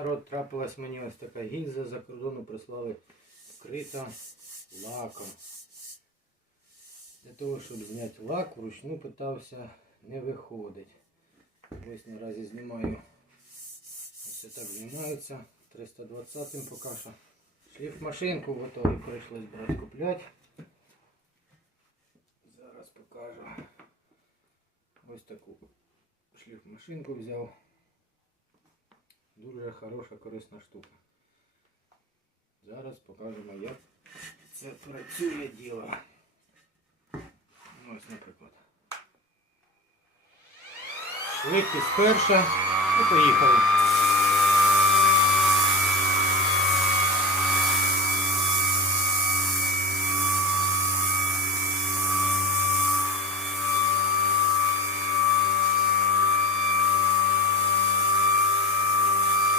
Народ трапилась мені ось така гільза за кордону прислали вкрита лаком. Для того, щоб зняти лак, вручну питався, не виходить. Ось наразі знімаю. Ось так знімається. 320 поки що. Шліф машинку готовий, прийшлось брати купляти. Зараз покажу. Ось таку шліф машинку взяв. Дуже хороша корисна штука. Зараз покажемо, як це працює діло. Ну, Ось, наприклад. Швидкість перша і поїхали.